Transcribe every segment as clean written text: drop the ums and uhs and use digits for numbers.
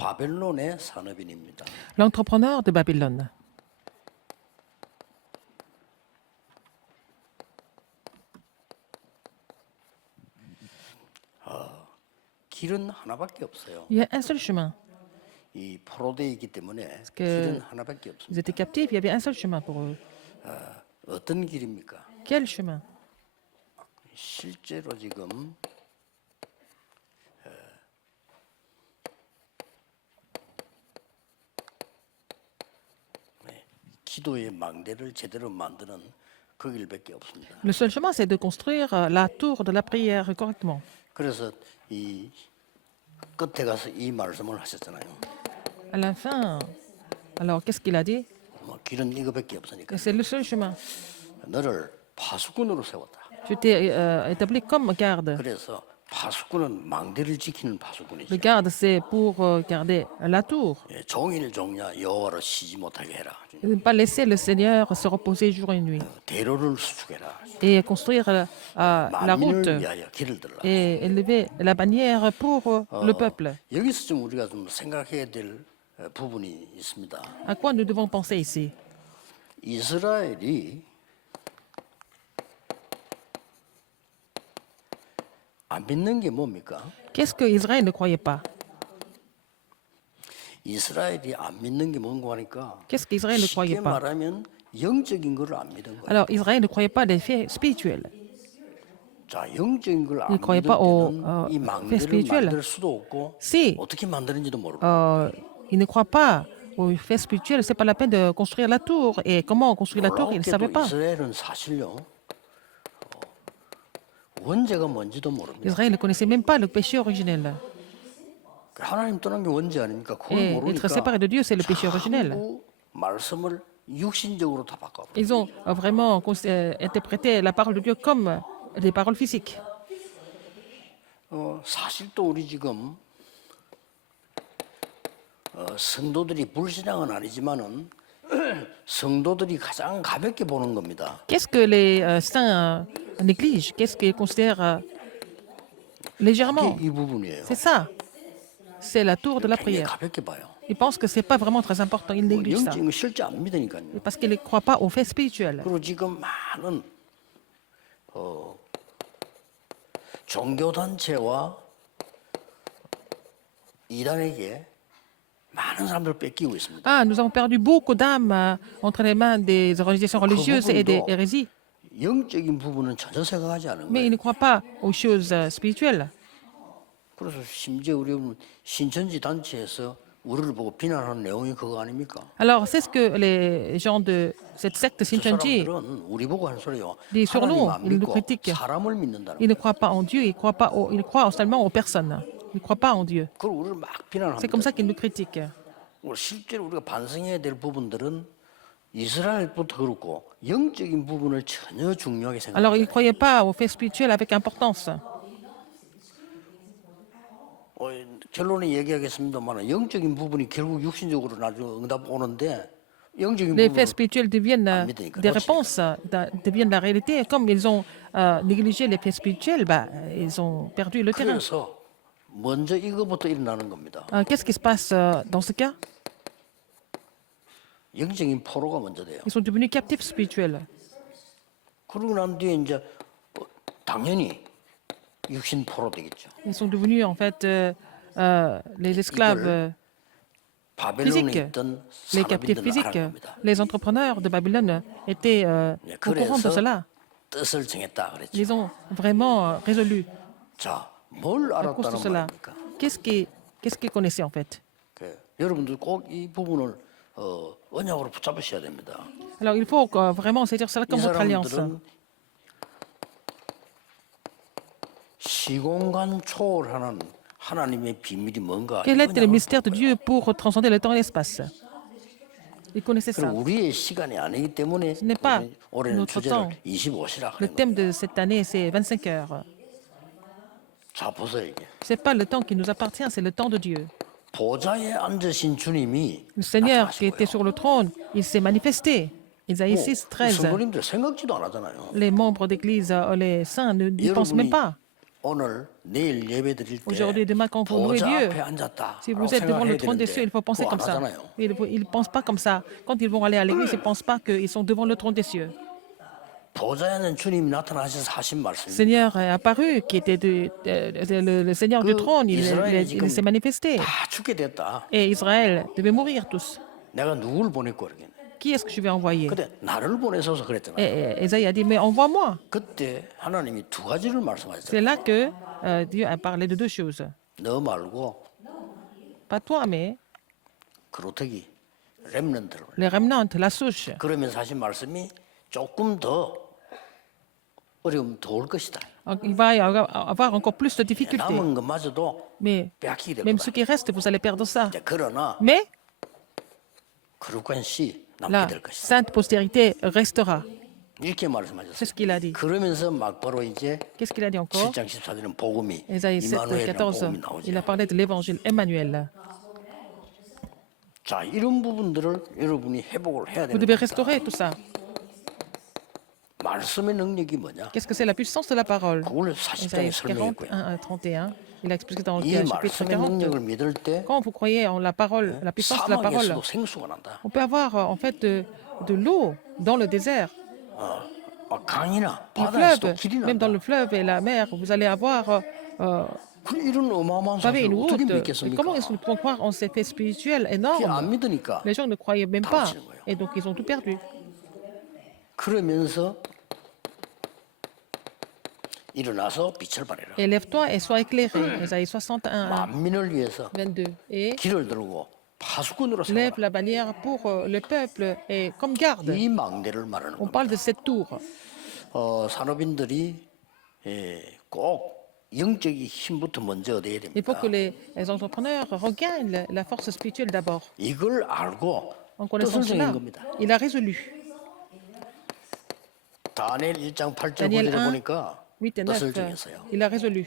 바벨론의 산업인입니다. L'entrepreneur de Babylone. 길은 하나밖에 없어요. Il y a un seul chemin. 이 포로되이기 때문에 que 길은 하나밖에 Ils 없습니다. étaient captifs, il y avait un seul chemin pour eux. 어떤 길입니까? Quel chemin? 실제로 지금 기도의 망대를 제대로 만드는 그 길밖에 없습니다. Le seul chemin, c'est de construire la tour de la prière correctement. 그래서 이 끝에 가서 이 말씀을 하셨잖아요. À la fin, alors qu'est-ce qu'il a dit? 뭐 길은 이거밖에 없으니까 C'est le seul chemin. 너를 파수꾼으로 세웠다. Je t'ai établi comme garde. 그래서 파수꾼은 망대를 지키는 파수꾼이죠. Le garde, c'est pour garder la tour. 예, 종일 종야 여호와로 쉬지 못하게 해라. Et ne pas laisser le Seigneur se reposer jour et nuit. 대로를 수축해라. Et construire la route. 만민을 위하여 길을 들라. Et élever la bannière pour le peuple. 여기서 좀 우리가 좀 생각해야 될 부분이 있습니다. À quoi nous devons penser ici? 이스라엘이 안 믿는 게 뭡니까? Qu'est-ce que Israël ne croyait pas? 이스라엘이 안 믿는 게 뭔가 하니까 Qu'est-ce qu'Israël ne 쉽게 croyait pas? 말하면 영적인 걸 안 믿은 거예요. Alors, Israël ne croyait pas des faits spirituels. 자, 영적인 걸 안 Il croyait 믿을 pas aux, 때는 이 faits 망대를 spirituels. 만들 수도 없고 Si 어떻게 만드는지도 모르고 il ne croit pas aux faits spirituels, c'est pas la peine de construire la tour. Et comment construire la tour, il ne savait 놀랍게도 pas. 이스라엘은 사실요 원죄가 뭔지도 모릅니다. Israël ne connaissait même pas le péché originel. 하나님 떠난 게 원죄 아닙니까? 그걸 Et 모르니까 être séparé de Dieu, c'est le péché originel. 자꾸 말씀을 육신적으로 다 바꿔. Ils ont vraiment interprété la parole de Dieu comme des paroles physiques. 사실 또 우리 지금 성도들이 불신앙은 아니지만은 성도들이 가장 가볍게 보는 겁니다. Qu'est-ce que les saints négligent? Qu'est-ce qu'ils considèrent légèrement? 이게 이 부분이에요. C'est ça. C'est la tour de la 굉장히 prière. 가볍게 봐요. Ils pensent que ce n'est pas vraiment très important. Ils négligent ça. 영적인 거 실제 안 믿으니까요. Parce qu'ils ne croient pas aux faits spirituels. 그리고 지금 많은 종교 단체와 이단에게 많은 사람들 뺏기고 있습니다. Ah, nous avons perdu beaucoup d'âmes entre les mains des organisations religieuses et des hérésies. 영적인 부분은 전혀 생각하지 않은 Mais 거예요. ils ne croient pas aux choses spirituelles. 그래서 심지어 우리 신천지 단체에서 우리를 보고 비난하는 내용이 그거 아닙니까? Alors, c'est ce que les gens de cette secte 그 Shincheonji, 사람들은 우리 보고 하는 소리요. Des sur 하나님 nous, 안 ils nous 믿고 critiquent. 사람을 믿는다는 ils ne 거예요. croient pas en Dieu, ils croient seulement aux personnes. Ils ne croient pas en Dieu. 그걸 우리를 막 C'est comme 비난합니다. ça qu'ils nous critiquent. 실제로 우리가 반성해야 될 부분들은 이스라엘부터 그렇고 영적인 부분을 전혀 중요하게 Alors, ils ne 생각해요. croyaient pas aux faits spirituels avec importance. 결론에 얘기하겠습니다만 영적인 부분이 결국 육신적으로 나중에 응답 오는데 영적인 Les 부분은 faits spirituels deviennent des réponses, deviennent la réalité. Comme ils ont négligé les faits spirituels, bah, ils ont perdu le terrain. 그래서 먼저 이거부터 일어나는 겁니다. Qu'est-ce qui se passe dans ce cas? 영적인 포로가 먼저 돼요. Ils sont devenus captifs spirituels. 그러고 난 뒤에 이제 당연히 육신 포로 되겠죠. Ils sont devenus en fait les esclaves 바벨론에 physiques, 있던 les captifs 사람들은 physiques. 알아야 합니다. Les entrepreneurs de Babylone étaient au courant de 그래서 cela. 뜻을 정했다 그랬죠. Ils ont vraiment résolu 자, 뭘 à cause de 알았다는 cela. 말입니까? Qu'est-ce qu'ils connaissaient en fait? 여러분들 꼭 이 부분을 언약으로 붙잡으셔야 됩니다. Alors il faut vraiment saisir cela 이 comme votre alliance. 사람들은 시공간 초월하는 하나님의 비밀이 뭔가 Quel est le 이거냐고 mystère de Dieu pour transcender le temps et l'espace? Ils connaissaient ça. 그리고 우리의 시간이 아니기 때문에 Ce n'est pas 올해는 notre 주제를 temps. 25시라 Le 그래요. thème de cette année, c'est 25 heures. 자 보세요 이게 Ce n'est pas le temps qui nous appartient, c'est le temps de Dieu. 보좌에 앉으신 주님이 Le Seigneur qui était 나타나시고요. sur le trône, il s'est manifesté. Isaïe 6, 13. 성도님들 생각지도 안 하잖아요. Les membres d'église, les saints, n'y pensent même pas. 오늘 내일 예배 드릴 때 Aujourd'hui et demain, quand vous louez 보좌 Dieu, 앞에 앉았다. si vous êtes devant le trône des cieux, il faut penser comme ça. Ils ne pensent pas comme ça. Quand ils vont aller à l'église, ils ne pensent pas qu'ils sont devant le trône des cieux. 보좌에 있는 주님이 나타나셔서 하신 Le 말씀입니다. Seigneur est apparu, qui était le Seigneur du trône, il s'est manifesté. 다 죽게 됐다. Et Israël devait mourir tous. 내가 누굴 보냈고 그러겠네. Qui est-ce que je vais envoyer? 근데 나를 보내셔서 그랬잖아. Et Esaïe a dit, mais envoie-moi. 그때 하나님이 두 가지를 말씀하셨어요. C'est là que Dieu a parlé de deux choses. 너 말고 Pas toi, mais 그루터기 렘넌트를. les remnants, la souche. 그러면서 하신 말씀이 조금 더 어려움 더 올 것이다. Il va y avoir encore plus de difficultés. 남은 것마저도 Mais 빼앗기게 될 même 거다. ce qui reste, vous allez perdre ça. 이제 그러나 Mais 거룩한 씨 남게 la 될 것이다. sainte postérité restera. 이렇게 C'est 말씀하셨어요. ce qu'il a dit. 그러면서 막바로 이제 Qu'est-ce qu'il a dit encore? 7장 14절은 복음이 Ésaïe 7, 이마누엘이라는 14, 복음이 나오죠. il a parlé de l'évangile Emmanuel. 자, 이런 부분들을 여러분이 회복을 해야 Vous 되는 devez 겁니다. restaurer tout ça. 말씀의 능력이 뭐냐? Qu'est-ce que c'est la puissance de la parole? 그걸 40장에 Ésaïe 41 설명했고요. à 31. Il a expliqué dans le 이 chapitre 말씀의 40. 능력을 믿을 때 Quand vous croyez en la parole, la puissance de la parole, 사막에서도 생수가 난다. on peut avoir en fait de l'eau dans le désert. 강이나 Le 바다에서도 fleuve, 길이 même 난다. dans le fleuve et la mer, vous allez avoir 이런 어마어마한 vous savez, 사실을 une 어떻게 route. Mais 믿겠습니까? comment est-ce que nous pouvons croire en ces faits spirituels 그게 énormes? 안 믿으니까 Les gens ne croyaient même pas. 당하시는 거예요. Et donc, ils ont tout perdu. 그러면서 일어나서 빛을 발해라. Et lève-toi et sois éclairé. Ésaïe 61, 만민을 위해서 22. Et 길을 들고 파수꾼으로 lève 세워라. la bannière pour le peuple et comme garde. 이 망대를 말하는 On 겁니다. parle de cette tour. 산업인들이 꼭 영적인 힘부터 먼저 얻어야 Il faut 됩니다. que les entrepreneurs regagnent la force spirituelle d'abord. 이걸 알고 En connaissant 뜻을 정한 cela, 겁니다. il a résolu. 다니엘 1장 8절 Daniel 9절에 1, 보니까 8 et 9, 뜻을 정했어요. il a résolu.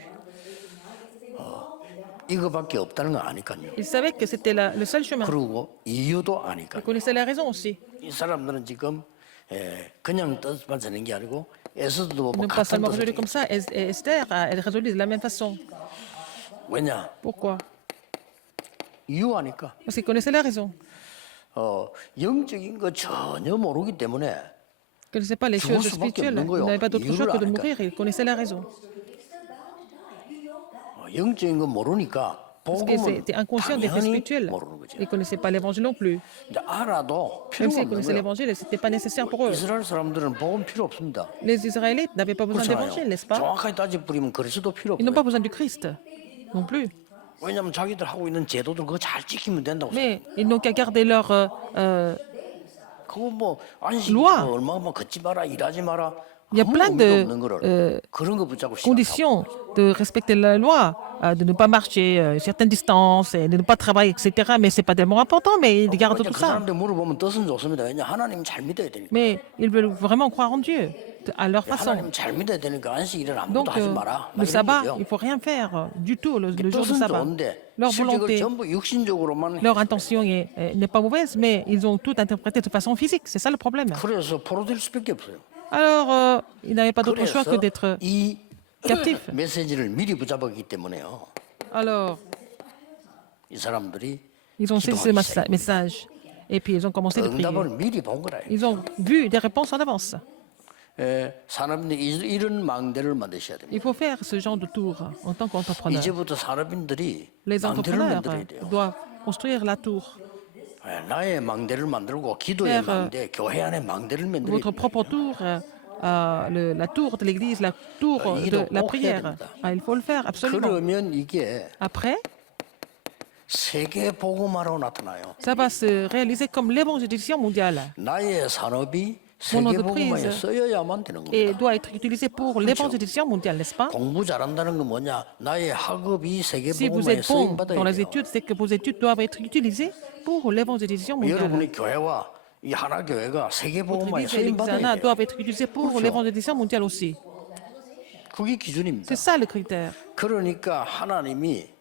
이거밖에 없다는 거 아니까요. Il savait que c'était le seul chemin. 그리고 이유도 아니까. Il connaissait la raison aussi. 이 사람들은 지금 그냥 뜻만 되는 게 아니고 에스더도 Ils 뭐 n'ont pas 같은 seulement 뜻을 résolu comme ça. Et Esther, elle résolu de la même façon. 왜냐? Pourquoi? 이유 아니까. Parce qu'ils connaissaient la raison. 영적인 거 전혀 모르기 때문에 Ils ne connaissaient pas les 죽을 choses 수밖에 spirituelles. 없는 거요. Ils n'avaient pas d'autre choix 이유를 que de 아니까. mourir. Ils connaissaient la raison. 영적인 거 모르니까 Parce qu'ils 복음은 étaient inconscients des faits 당연히 spirituels. 모르는 거죠. Ils ne connaissaient pas l'évangile non plus. 이제 알아도 Même 필요가 s'ils 없는 connaissaient 거예요. l'évangile, ce n'était pas nécessaire pour eux. 이스라엘 사람들은 복음 필요 없습니다. Les Israélites n'avaient pas besoin 그렇잖아요. d'évangile, n'est-ce pas? 정확하게 따져 뿌리면 그리스도 필요 Ils n'ont 없어요. pas besoin du Christ non plus. 왜냐하면 자기들 하고 있는 제도들 그거 잘 지키면 된다고. Mais ils n'ont qu'à garder leur 그거 뭐 안식 loi. 얼마 뭐 걷지 마라 일하지 마라. Il y a 아무 plein 의미도 de, 없는 거를 그런 거 붙잡고 시작하고. conditions de respecter la loi, de ne pas marcher certaines distances, et de ne pas travailler, etc. Mais ce n'est pas tellement important, mais ils gardent 그냥 tout 그 ça. 사람들 물어보면 뜻은 좋습니다. 왜냐 하나님 잘 믿어야 되니까. Mais ils veulent vraiment croire en Dieu, à leur façon. 하나님 잘 믿어야 되니까 안식일은 아무것도 Donc, 하지 마라. 막 le 이런 sabbat, 거죠. il ne faut rien faire du tout le jour du 뜻은 sabbat. 좋은데 Leur 실제 그걸 volonté, 전부 육신적으로만 leur intention n'est pas mauvaise, mais ils ont tout interprété de façon physique. C'est ça le problème. 그래서 포로될 수밖에 없어요. Alors, ils n'avaient pas d'autre choix que 그래서 d'être 이 captifs. 메시지를 미리 붙잡았기 때문에요. Alors, 이 사람들이 ils ont saisi ce message. Et puis, ils ont commencé de prier. 응답을 미리 본 거라. Ils ont vu des réponses en avance. 산업인들이 이런 망대를 만드셔야 됩니다. Il faut faire ce genre de tour en tant qu'entrepreneur. 이제부터 산업인들이 Les 망대를 entrepreneurs 만들어야 돼요. doivent construire la tour. 나의 망대를 만들고 기도의 Faire, 망대, 교회 안에 망대를 만들어야 Votre 돼요. propre tour, la tour de l'église, la tour de la prière. Il faut le faire, absolument. 그러면 이게 Après, 세계 복음화로 나타나요. ça va se réaliser comme l'évangélisation mondiale 나의 산업이 Mon 세계 복음화에 entreprise 쓰여야만 되는 et 겁니다. doit être utilisée pour l'évangélisation mondiale, n'est-ce pas? 공부 잘한다는 건 뭐냐? 나의 학업이 세계 Si vous 복음화에 êtes bon 쓰임 받아야 dans les 돼요. études, c'est que vos études doivent être utilisées pour l'évangélisation mondiale. 여러분의 교회와 이 하나 교회가 세계 Votre 복음화에 église et 쓰임 l'église 받아야 Anna 돼요. doivent être utilisées pour 그렇죠. l'évangélisation mondiale aussi. 그게 기준입니다. C'est ça le critère. 그러니까 하나님이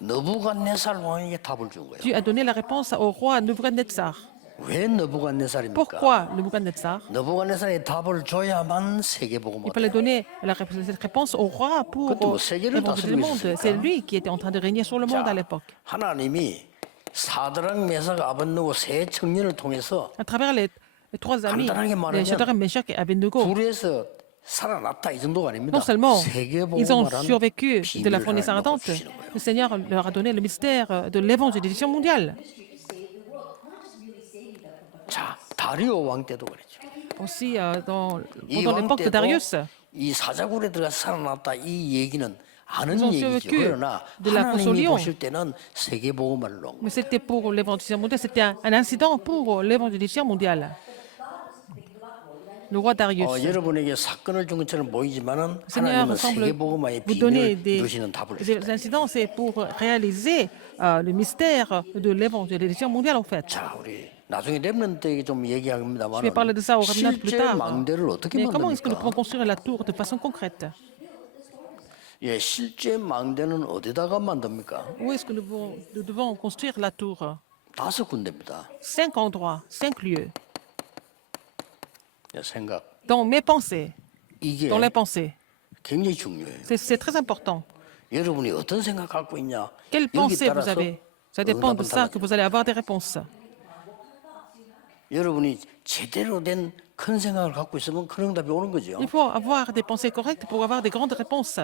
느부갓네살 왕에게 답을 준 거예요. Dieu a donné la réponse au roi Nebuchadnezzar. 왜 느부갓네살입니까? Pourquoi le Nebuchadnezzar? 느부갓네살이 답을 줘야만 세계복음화 Il fallait 돼요. donner cette réponse au roi pour 그것도 뭐 세계를 évangéliser le 다스리고 monde. 있었으니까. C'est lui qui était en train de régner sur le monde à 자, l'époque. 하나님이 사드락 메삭 아벤느고 세 청년을 통해서 À travers les trois amis, 간단하게 말하면 les Shadrach, Meshach et Abednego, 불에서 살아났다 이 정도가 아닙니다. non seulement ils ont 세계복음화란 survécu de la 비밀을 fournaise 하나님 ardente, 주시는 거예요. le Seigneur leur a donné le mystère de l'évangélisation mondiale. 자, 다리오 왕 때도 그랬죠. Aussi, 이 pendant 왕 l'époque de 때도 Darius, 이 사자굴에 들어가서 살아났다 이 얘기는 아는 ils ont 얘기죠. survécu 그러나 de la fosse au 하나님이 lion. 보실 때는 세계복음화를 놓은 mais c'était pour l'évangélisation mondiale, c'était un incident pour l'évangélisation mondiale. Le roi Darius. 여러분에게 사건을 준 것처럼 보이지만은 Le Seigneur 하나님은 semble 세계복음화의 vous donner 비밀을 이루시는 답을 des 주셨다. incidents, c'est pour réaliser le mystère de l'évangélisation mondiale, en fait. 자, 우리 나중에 렘넌트에게 좀 얘기합니다만 Je vais parler de ça au Remnant plus 실제 tard. 망대를 어떻게 Mais comment est-ce que nous pouvons 만듭니까? construire la tour de façon concrète? 예, 실제 망대는 어디다가 만듭니까? Où est-ce que nous devons construire la tour? 5군데입니다. 5 endroits, 5 lieux. 예, 생각. Dans mes pensées, 이게 dans les pensées. 굉장히 중요해요. C'est très important. 여러분이 어떤 생각 갖고 있냐? Quelle 여기 pensée vous 따라서 avez? Ça dépend de 응답은 ça que 달라져요. vous allez avoir des réponses. 여러분이 제대로 된 큰 생각을 갖고 있으면 큰 응답이 오는 거죠. Il faut avoir des pensées correctes pour avoir des grandes réponses.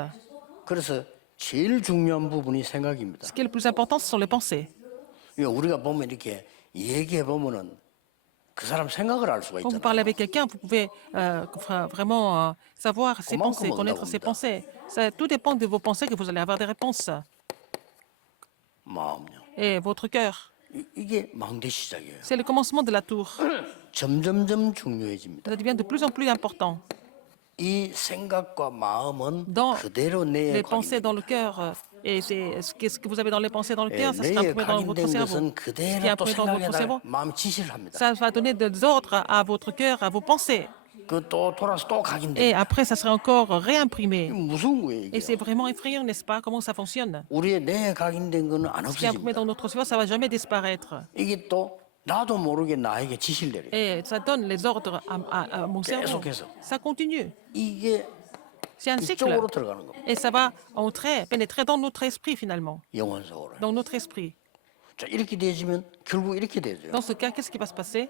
그래서 제일 중요한 부분이 생각입니다. Ce qui est le plus important, ce sont les pensées. 우리가 보면 이렇게 얘기해 보면은 그 사람 생각을 알 수가 Quand vous 있잖아요. parlez avec quelqu'un, vous pouvez vraiment savoir ses Comment pensées, connaître ses pensées. Tout dépend de vos pensées que vous allez avoir des réponses. 마음요. Et votre cœur, 이게 망대 시작이에요. c'est le commencement de la tour. 점점점 중요해집니다. Ça devient de plus en plus important. 이 생각과 마음은 Dans 그대로 내에 Les pensées 각인됩니다. dans le cœur, et c'est ce que vous avez dans les pensées dans le cœur, ça sera 뇌에 imprimé dans votre 각인된 cerveau. 것은 Ce qui est 그대로 또 imprimé dans votre 생각에다 cerveau, 마음 지시를 합니다. ça va donner des ordres à votre cœur, à vos pensées. 그 또 돌아서 또 Et 각인됩니다. après, ça sera encore réimprimé. 무서운 거예요 Et 이게. c'est vraiment effrayant, n'est-ce pas? Comment ça fonctionne? 우리의 뇌에 각인된 거는 안 Ce qui est imprimé 없어집니다. dans notre cerveau, ça va jamais disparaître. 이게 또 나도 모르게 나에게 지시를 내려요. Et ça donne les ordres à mon cerveau. 계속해서. Ça continue. 이게 C'est un cycle. 이쪽으로 들어가는 겁니다. Et ça va pénétrer dans notre esprit finalement. 영혼 속으로. Dans notre esprit. 자, 이렇게 되어지면 결국 이렇게 되죠. Dans ce cas, qu'est-ce qui va se passer?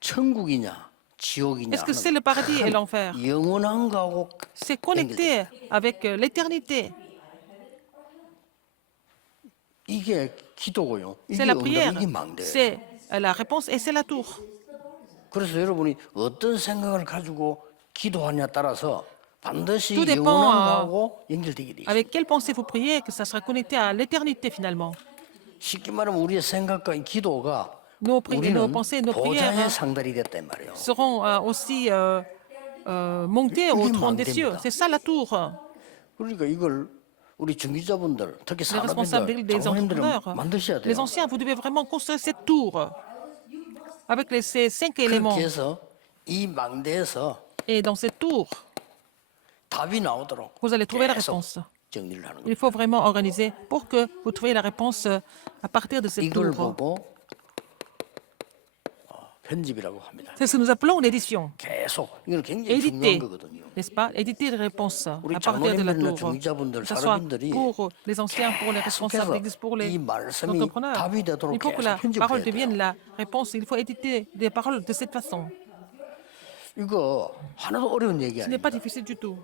천국이냐 지옥이냐 Est-ce que c'est le paradis et l'enfer? 영원한 거하고 C'est connecté avec l'éternité. 이게 기도고요. C'est 이게 la 응답, prière. 이게 망대예요. C'est la réponse et c'est la tour. 그래서 여러분이 어떤 생각을 가지고 기도하냐에 따라서 반드시 Tout dépend, 영원한 거하고 연결되게 돼 있어요. Avec quelle pensée vous priez, que ça sera connecté à l'éternité finalement. 쉽게 말하면 우리의 생각과 이 기도가 Nos 우리는 pensées, nos prières 보좌의 상달이 됐다 이 말이에요. seront aussi montées au trône des cieux. C'est ça la tour. 그러니까 이걸 우리 중기자분들, 특히 Les responsables 산업인들, des 장로님들은 entrepreneurs, 만드셔야 돼요. les anciens, vous devez vraiment construire cette tour avec ces 5 éléments. 그렇게 해서 이 망대에서 Et dans cette tour, 답이 나오도록 vous allez trouver la 계속 réponse. 정리를 하는 거예요. Il faut vraiment organiser pour que vous trouviez la réponse à partir de cette 이걸 tour. 보고 편집이라고 합니다. C'est ce que nous appelons l'édition. 계속 이건 굉장히 Éditer, 중요한 거거든요. n'est-ce pas? Éditer les réponses 우리 à partir de la 장로님들이나 tour. 중기자분들, Que ce soit 사람들이 pour les anciens, pour les responsables 계속해서 d'église, pour les 이 말씀이 entrepreneurs. 답이 되도록 Il faut que 계속 la parole 편집해야 돼요. devienne la réponse. Il faut éditer des paroles de cette façon. 이거 하나도 어려운 얘기 Ce n'est pas 아닙니다. difficile du tout.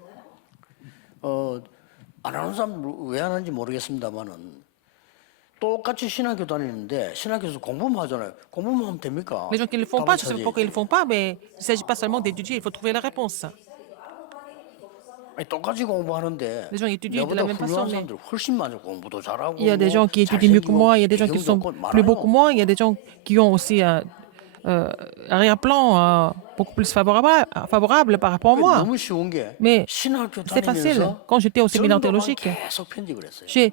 안 하는 사람 왜 안 하는지 모르겠습니다만은 똑같이 신학교 다니는데 신학교에서 공부만 하잖아요. 공부만 하면 됩니까? Les gens qui ne le font 답을 pas, je ne sais pas 찾아야지. pourquoi ils ne le font pas, mais il ne s'agit pas seulement d'étudier, il faut trouver la réponse. 아니, 똑같이 공부하는데 Les gens étudient de 나보다 la même façon, 훌륭한 mais 사람들 훨씬 많죠. 공부도 잘하고 Il y a des gens qui étudient mieux que moi, il y a des gens qui sont plus beaux que moi, il y a des gens qui ont aussi un arrière-plan beaucoup plus favorable par rapport à moi. 너무 쉬운 게 Mais 신학교 c'est facile. 다니면서 Quand j'étais au séminaire 전도만 théologique, 계속 편집을 했어요. j'ai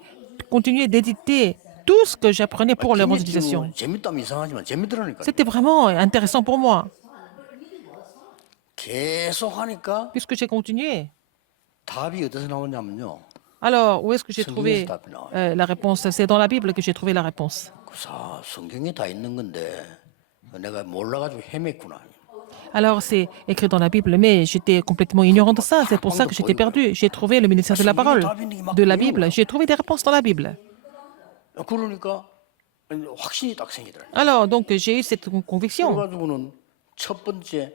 continué d'éditer tout ce que j'apprenais pour l'évangélisation. 재밌다면 이상하지만 재밌더라니까. C'était vraiment intéressant pour moi. 계속 하니까 Puisque j'ai continué. 답이 어디서 나오냐면요. Alors, où est-ce que j'ai trouvé 답이 나와요. la réponse? C'est dans la Bible que j'ai trouvé la réponse. 성경에 다 있는 건데 내가 몰라가지고 헤맸구나. Alors, c'est écrit dans la Bible, mais j'étais complètement ignorant de ça. C'est pour ça que j'étais perdu. J'ai trouvé le ministère de la parole, de la Bible. J'ai trouvé des réponses dans la Bible. 그러니까 확신이 딱 생기더라. Alors, donc, j'ai eu cette conviction. 그래가지고는 첫 번째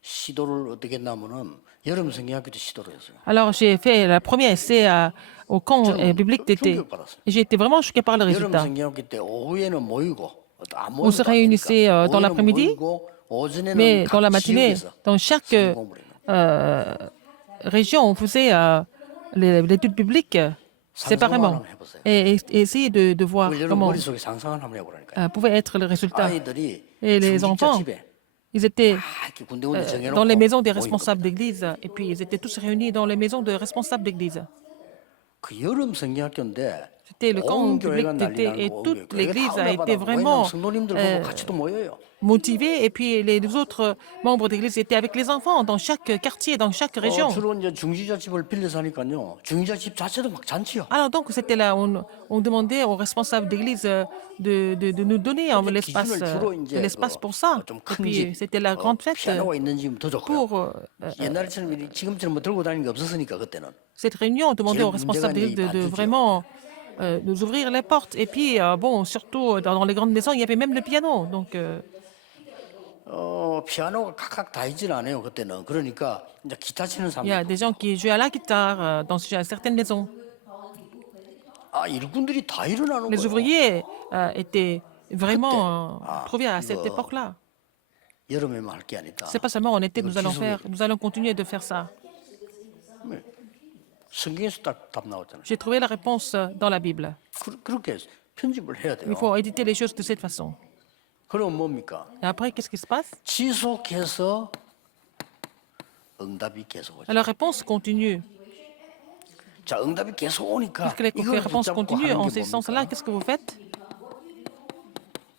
시도를 어떻게 했냐면은 여름 성경학교 때 시도를 했어요. Alors, j'ai fait le premier essai au camp biblique d'été. Et j'ai été vraiment choqué par le 여름 résultat. 성경학교 때 오후에는 모이고 안 On se 모여도 안 réunissait 되니까 dans 오후에는 l'après-midi, 모이고 오전에는 mais dans la 각 matinée, 지역에서 dans chaque 성경 공부를 했는 거예요. région, on faisait l'étude biblique séparément 상상을 한번 해보세요. et essayer de voir 그걸 여러분 comment 머릿속에 상상을 한번 해보라니까요. pouvait être le résultat. 아이들이 Et les 중직자 enfants, 집에 ils étaient 다 이렇게 군데군데 정해놓고 dans les maisons des 모인 responsables 겁니다. d'église, et puis ils étaient tous réunis dans les maisons de responsables d'église. 그 여름 성경학교인데 C'était le camp 온 biblique 교회가 난리 d'été 나는 et 거 toute l'église a été 왜냐면 vraiment 성도님들하고 같이 또 모여요. motivée, et puis les autres membres d'église étaient avec les enfants dans chaque quartier, dans chaque région. 주로 이제 중직자 집을 빌려서 하니까요. 중직자 집 자체도 막 잔치요. Alors donc c'était là, on demandait aux responsables d'église de nous donner l'espace 기준을 주로 이제 de l'espace pour ça. 좀 Et 큰 puis 집, c'était la grande fête 피아노가 있는 집은 더 좋고요. pour 옛날처럼 지금처럼 뭐 들고 다니는 게 없었으니까 그때는. cette réunion. On demandait aux 제일 responsables 문제가 d'église de 이제 vraiment nous ouvrir les portes. Et puis bon, surtout dans les grandes maisons, il y avait même le piano. Donc 피아노가 각각 다 있지는 않아요 그때는. 그러니까 이제 기타 치는 il y a 사람들. des gens qui jouaient à la guitare dans certaines maisons. 아 일꾼들이 다 일어나는 Les 거예요. ouvriers étaient vraiment trouvés à cette époque-là. 여름에만 할 게 아니다. C'est pas seulement en été nous allons continuer de faire ça. 성경에서 딱 답 나왔잖아요. J'ai trouvé la réponse dans la Bible. 그렇게 편집을 해야 돼요. Il faut éditer les choses de cette façon. 그럼 뭡니까? Et après, qu'est-ce qui se passe? 지속해서 응답이 계속 오죠. La réponse continue. 자, 응답이 계속 오니까 Puisque les 이걸 réponses 붙잡고 continuent 하는 en 게 ce sens-là, 뭡니까? qu'est-ce que vous faites?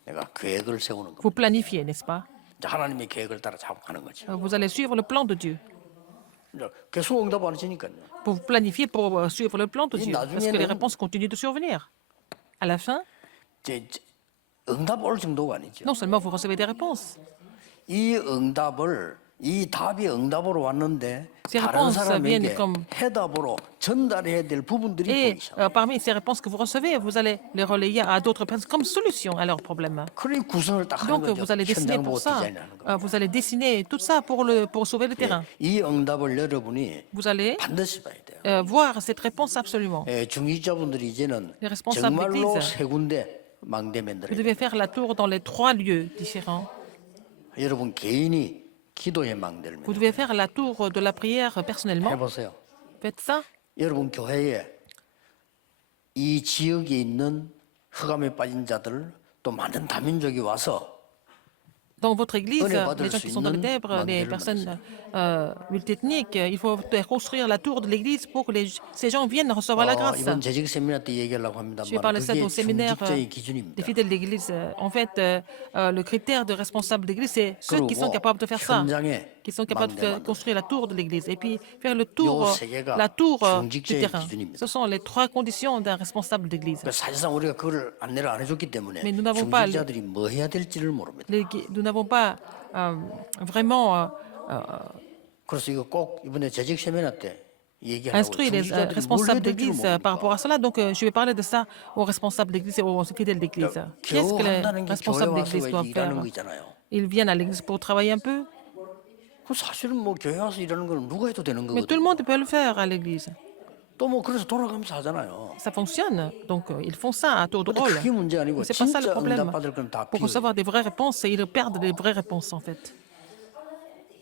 내가 계획을 세우는 거. Vous planifiez, n'est-ce pas? 이제 하나님의 계획을 따라 자꾸 가는 거지. Vous allez suivre le plan de Dieu. 이제 계속 응답 안 해지니까요. Vous planifiez pour suivre le plan de Et Dieu. Parce que les 나중에는- réponses continuent de survenir. À la fin, 이제 응답 올 정도가 아니죠. non seulement vous recevez des réponses, 이 응답을 이 답이 응답으로 왔는데 Ces 다른 réponses 사람에게 viennent comme- 해답으로 전달해야 될 부분들이 또 et 있어. parmi ces réponses que vous recevez, vous allez les relayer à d'autres personnes comme solution à leurs problèmes. 그래 구성을 딱 하는 Donc 거죠. vous allez dessiner 현장 보고 pour ça. 디자인하는 거. Vous allez dessiner tout ça pour sauver le terrain. 이 응답을 여러분이 Vous allez 반드시 봐야 돼요. voir cette réponse absolument. 중직자분들이 이제는 Les responsables 정말로 d'église. 세 군데 망대 Vous 만들어야 돼요. devez faire la tour dans les 3 lieux différents. 여러분 개인이 기도의 망대를 Vous 만들어요. devez faire la tour de la prière personnellement. 해보세요. Faites ça. 여러분 교회에 이 지역에 있는 흑암에 빠진 자들 또 많은 다민족이 와서 Dans votre église, Donner pas de les gens qui sont dans les signe, ténèbres, les manquer le personnes multiethniques, il faut construire la tour de l'église pour que ces gens viennent recevoir la grâce. 이번 재직 세미나 때 얘기하려고 합니다만 Je vais parler ça 그게 au séminaire 중직자의 des 기준입니다. fidèles d'église. En fait, le critère de responsable d'église, c'est ceux qui sont 그리고 capables de faire ça, 현장에 qui sont capables 망대 de 만들어요. construire la tour de l'église et puis faire le tour, 요 세 개가 la tour du 중직자의 terrain. 기준입니다. Ce sont les 3 conditions d'un responsable d'église. 그러니까 사실상 우리가 그걸 안내를 안 해줬기 때문에 Mais nous n'avons pas 중직자들이 뭐 해야 될지를 모릅니다. Nous n'avons pas vraiment 그래서 이거 꼭 이번에 재직 세미나 때 얘기하고 instruit les 중직자들이 뭘 해야 responsables 될지를 d'église par rapport à cela. Donc, je vais parler de ça aux responsables d'église et aux fidèles d'église. Qu'est-ce que les 교우한다는 게 교회 responsables 와서 d'église doivent 일하는 faire? 거 있잖아요. Ils viennent à l'église pour travailler un peu, 그 사실은 뭐 교회 와서 일하는 건 누가 해도 되는 mais tout 거거든요. le monde peut le faire à l'église. 또 뭐 그래서 돌아가면서 하잖아요. Ça fonctionne. Donc, ils font ça à tour de 근데 rôle. 그게 문제 아니고 Mais c'est pas ça le 진짜 problème. 응답받을 건 다 Pour 비워요. recevoir des vraies réponses, ils perdent les vraies réponses, en fait.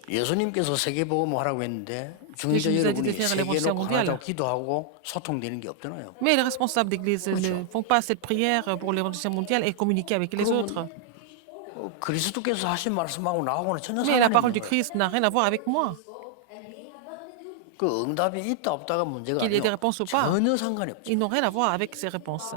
예수님께서 세계복음을 하라고 했는데 중직자 Jésus nous a dit 여러분이 de faire 세계 l'évangile 놓고 mondial. 하자고 기도하고 소통되는 게 없잖아요. Mais les responsables d'église ne font pas cette prière pour l'évangile mondial et communiquer avec les autres. 그리스도께서 하신 말씀하고 나하고는 전혀 Mais la parole 상관이 du 없는 거예요. Christ n'a rien à voir avec moi. 그 응답이 있다 없다가 문제가 Qu'il y ait des 아니에요. réponses ou pas. 전혀 상관이 없죠. Ils n'ont rien à voir avec ces réponses.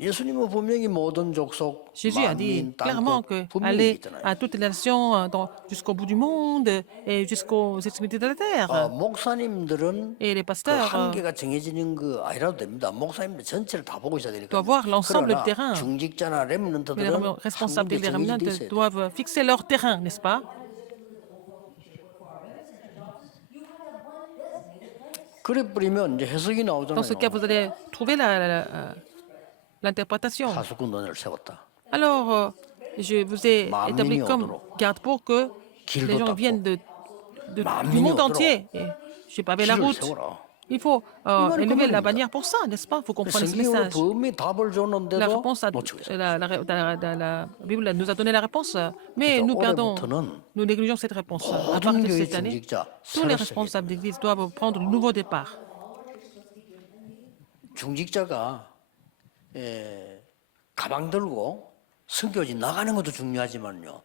예수님은 분명히 모든 족속, Jésus a dit 만민, clairement 땅끝 que 분명히 aller 있잖아요. à toutes les nations, jusqu'au bout du monde et jusqu'aux extrémités de la terre. 목사님들은 Et les 그 pasteurs 한계가 정해지는 거 아니라도 됩니다. 목사님들 전체를 다 보고 있어야 되니까. doivent voir l'ensemble du 그러나 terrain. 중직자나 Mais les 렘넌트들은 responsables 한국에 des remnants 정해져 있어야 돼요. doivent fixer leur terrain, n'est-ce pas? 그래 버리면 이제 해석이 Dans ce cas, 나오잖아요. vous allez trouver l'interprétation. 파수꾼단을 세웠다. Alors, je vous ai établi comme garde pour que les gens viennent du monde entier. Et je pavé la 길을 route. 세워라. Il faut 말은 élever la 그만입니다. bannière pour ça, n'est-ce pas? Vous comprenez ce 성경으로 message. 분명히 답을 La 줬는데도 réponse, 놓치고 있어요. la Bible nous a donné la réponse, mais nous nous négligeons cette réponse. À partir de cette année, tous les responsables d'église doivent prendre le nouveau départ. 중직자가 가방 들고 선교지 나가는 것도 중요하지만요.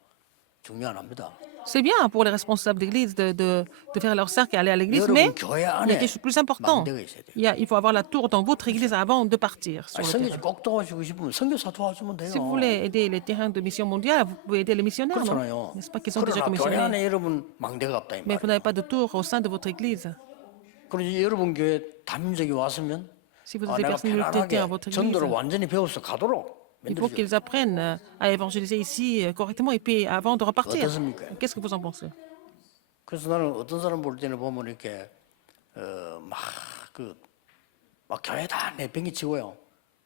중요 안 합니다. C'est bien pour les responsables d'église de faire leur cercle et aller à l'église, mais 여러분 교회 il y a 안에 quelque chose de plus important. 망대가 있어야 돼요. Il faut avoir la tour dans votre église avant de partir sur le 선교지 terrain. 꼭 도와주고 싶으면 선교사 도와주면 돼요. Si vous voulez aider les terrains de mission mondiale, vous pouvez aider les missionnaires, non? 그렇잖아요. N'est-ce pas qu'ils sont déjà 그러나 교회 commissionnés? 안에 여러분 망대가 없다 이 Mais 말이에요. vous n'avez pas de tour au sein de votre église. 그러지 여러분 교회 담임적이 왔으면 Si vous 아, avez des 내가 personnes militaires à 편안하게 votre église, 전도를 완전히 배워서 가도록 il faut 만들어줘요. qu'ils apprennent à évangéliser ici correctement et puis avant de repartir. 어떻습니까? Qu'est-ce que vous en pensez? 그래서 나는 어떤 사람 볼 때는 보면 이렇게 막 교회 다 내팽개치고요.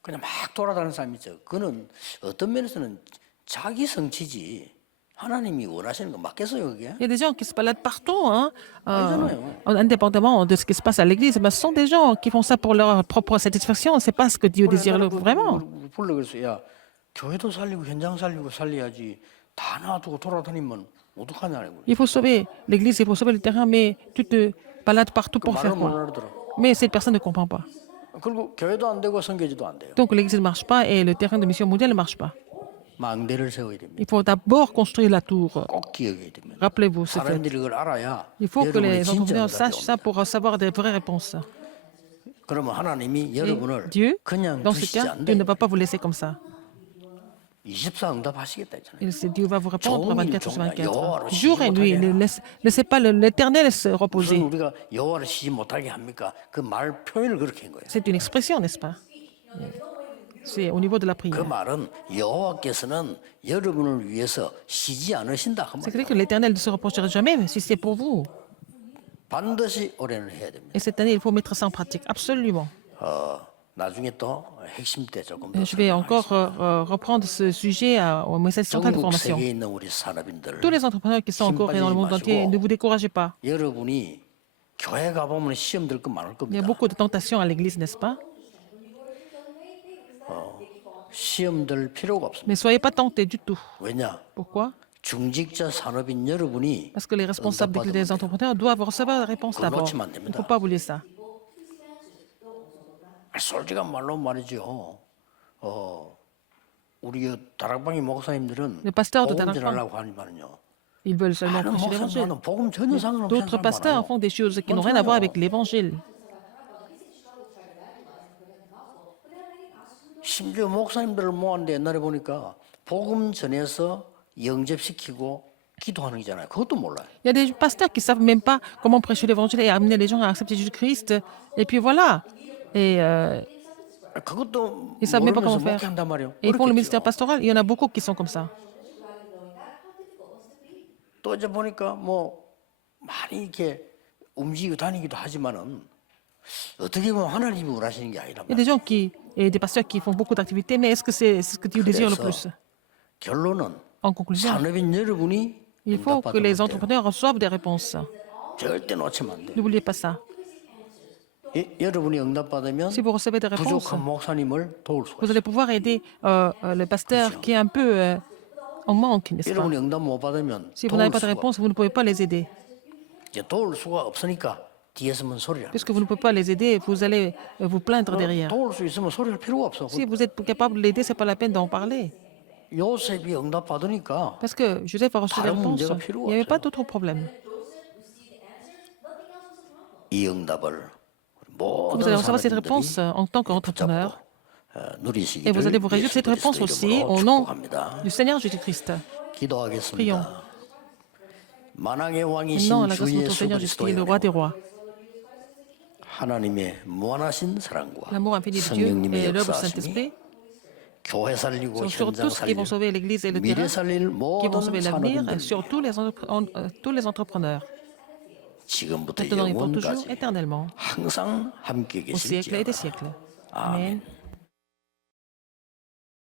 그냥 막 돌아다니는 사람이 있죠. 그는 어떤 면에서는 자기 성취지 하나님이 원하시는 거 맞겠어요 그게? Il y a des gens qui se baladent partout, hein, 아니잖아요. indépendamment de ce qui se passe à l'église. Mais ce sont des gens qui font ça pour leur propre satisfaction. C'est pas ce que Dieu désire vraiment. 불러 그랬어요. 야 교회도 살리고 현장 살리고 살려야지 다 놔두고 돌아다니면 어떡하냐고. Il faut sauver l'église, il faut sauver le terrain, mais tu te balades partout pour faire 말을 못 quoi? 알아들어. Mais cette personne ne comprend pas. 그리고 교회도 안 되고 선교지도 안 돼요. Donc l'église ne marche pas et le terrain de mission mondiale ne marche pas. 망대를 세워야 됩니다. Il faut d'abord construire la tour. 꼭 기억해야 됩니다. Rappelez-vous ce fait. 사람들이 그걸 알아야 Il faut que 여러분의 les 진짜 entrepreneurs 응답이 sachent 옵니다. ça pour savoir des vraies réponses. 그러면 하나님이 Et 여러분을 Dieu, 그냥 dans ce 두시지 cas, 않는데 Dieu ne va pas vous laisser comme ça. 24 응답하시겠다 했잖아요. Dieu va vous répondre 종일 24 sur 종일 24. 여호와로 Jour et 쉬지 nuit. 못하게 Ne laissez pas l'éternel se 무슨 reposer. 우리가 여호와를 쉬지 못하게 합니까? 그 말 표현을 그렇게 한 거예요. C'est une expression, n'est-ce pas? C'est au niveau de la 그 prière. 말은 여호와께서는 여러분을 위해서 쉬지 않으신다. 그 C'est 말이에요. vrai que l'éternel ne se reprochera jamais, mais si c'est pour vous. 반드시 올해는 해야 됩니다. Et cette année, il faut mettre ça en pratique, absolument. 나중에 또 핵심 때 조금 더 Je vais encore reprendre ce sujet au message central de 전국 formation. 세계에 있는 우리 산업인들 Tous les entrepreneurs qui sont encore dans le monde entier, ne vous découragez pas. 여러분이 교회 가보면 시험 들 거 많을 Il y a 겁니다. beaucoup de tentations à l'église, n'est-ce pas? 시험 들 필요가 없습니다. Mais soyez pas tentés du tout. 왜냐? Pourquoi? 중직자 산업인 여러분이 Parce que les responsables des entrepreneurs doivent recevoir la réponse d'abord. Il ne faut pas oublier ça. 솔직한 말로 말이죠. 우리 다락방의 목사님들은 Le pasteur de 복음 Darakbang. 전하려고 하니만요. Ils veulent seulement 다른 prêcher l'évangile. 목사님은 복음 전혀 상관없는 D'autres 사람 pasteurs 많아요. font des choses qui n'ont rien à voir avec l'évangile. 심지어 목사님들을 모았는데 옛날에 보니까 복음 전해서 영접시키고 기도하는 거잖아요. 그것도 몰라요. Il y a des pasteurs qui ne savent même pas comment prêcher l'évangile et amener les gens à accepter Jésus-Christ. Et puis voilà. Et 그것도 ils ne savent même pas comment 모르면서 faire. 목회한단 말이에요. Et ils font le ministère 그렇겠죠. pastoral. Il y en a beaucoup qui sont comme ça. 또 이제 보니까 뭐 많이 이렇게 움직이고 다니기도 하지만은 어떻게 보면 하나님이 원하시는 게 아니란 Il y a 말이에요. des gens et des pasteurs qui font beaucoup d'activités, mais est-ce que c'est ce que Dieu désire le plus? 결론은 En conclusion, 산업인 여러분이 il faut que les 응답받으면 돼요. entrepreneurs reçoivent des réponses. 절대 놓치면 안 돼요. N'oubliez pas ça. 여러분이 응답받으면 Si vous recevez des réponses, 부족한 목사님을 도울 수가 vous 있어요. allez pouvoir aider le pasteur qui est un peu en manque, n'est-ce pas? 여러분이 응답 못 받으면 Si vous 도울 n'avez pas de 수가 réponse, vous ne pouvez pas les aider. 이제 도울 수가 없으니까 뒤에서만 소리를 Puisque vous ne pouvez pas les aider, vous allez vous plaindre derrière. 도울 수 있으면 소리할 필요가 없어. Si vous êtes capable de l'aider, ce n'est pas la peine d'en parler. 요셉이 응답 받으니까 Parce que Joseph a reçu des 다른 réponses. 문제가 Il 필요가 n'y avait pas 없어요. d'autre problème. 이 응답을 Vous 모든 allez recevoir cette 사람들이 réponse en tant qu'entrepreneur. Et vous allez vous réjouir de cette réponse aussi au nom du Seigneur Jésus-Christ. Prions. Non à la grâce de notre Seigneur Jésus-Christ, le roi des rois. L'amour infini de Dieu et l'œuvre du Saint-Esprit sont sur tous qui vont sauver l'Église et le terrain, qui vont sauver l'avenir, et sur tous les entrepreneurs, maintenant et pour toujours, éternellement, au siècle et des siècles. Amen.